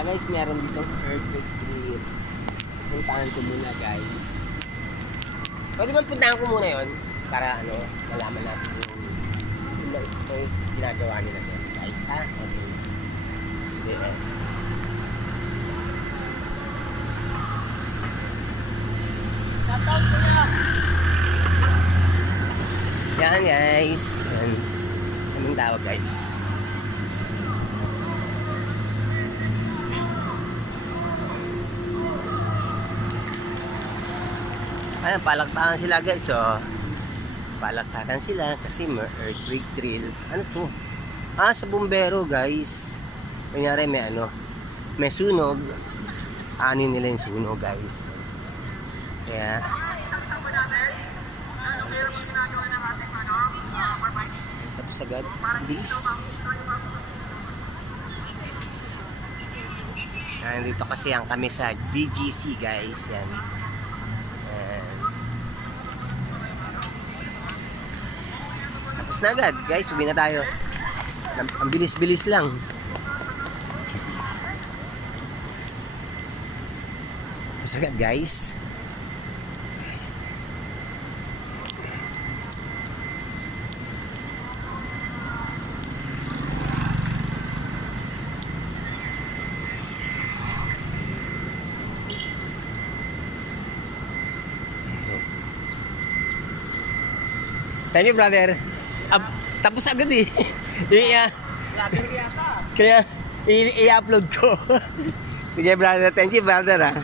Guys, meron dito earthquake drill. Puntahan ko muna guys. Pwede ba puntahan ko muna yon para ano, malaman natin yung ginagawa nila doon. Guys ha? Okay. Hindi eh. Shoutout ko na! Yan guys. Yan. Anong tawag guys? Ayan, palakpakan sila guys, oh. Palakpakan sila kasi may earthquake drill. Ano to? Sa bumbero guys. Kunyari may ano, may sunog. Ano nila yung sunog guys. Kaya tapos agad, bilis. Ayan, dito kasi ang kami sa BGC guys. Yan. Tapos na agad guys, uwi na tayo. Ang bilis-bilis lang. Tapos agad guys. Thank you brother. Tapos agad eh. Kaya i-upload ko. Sige brother, thank you brother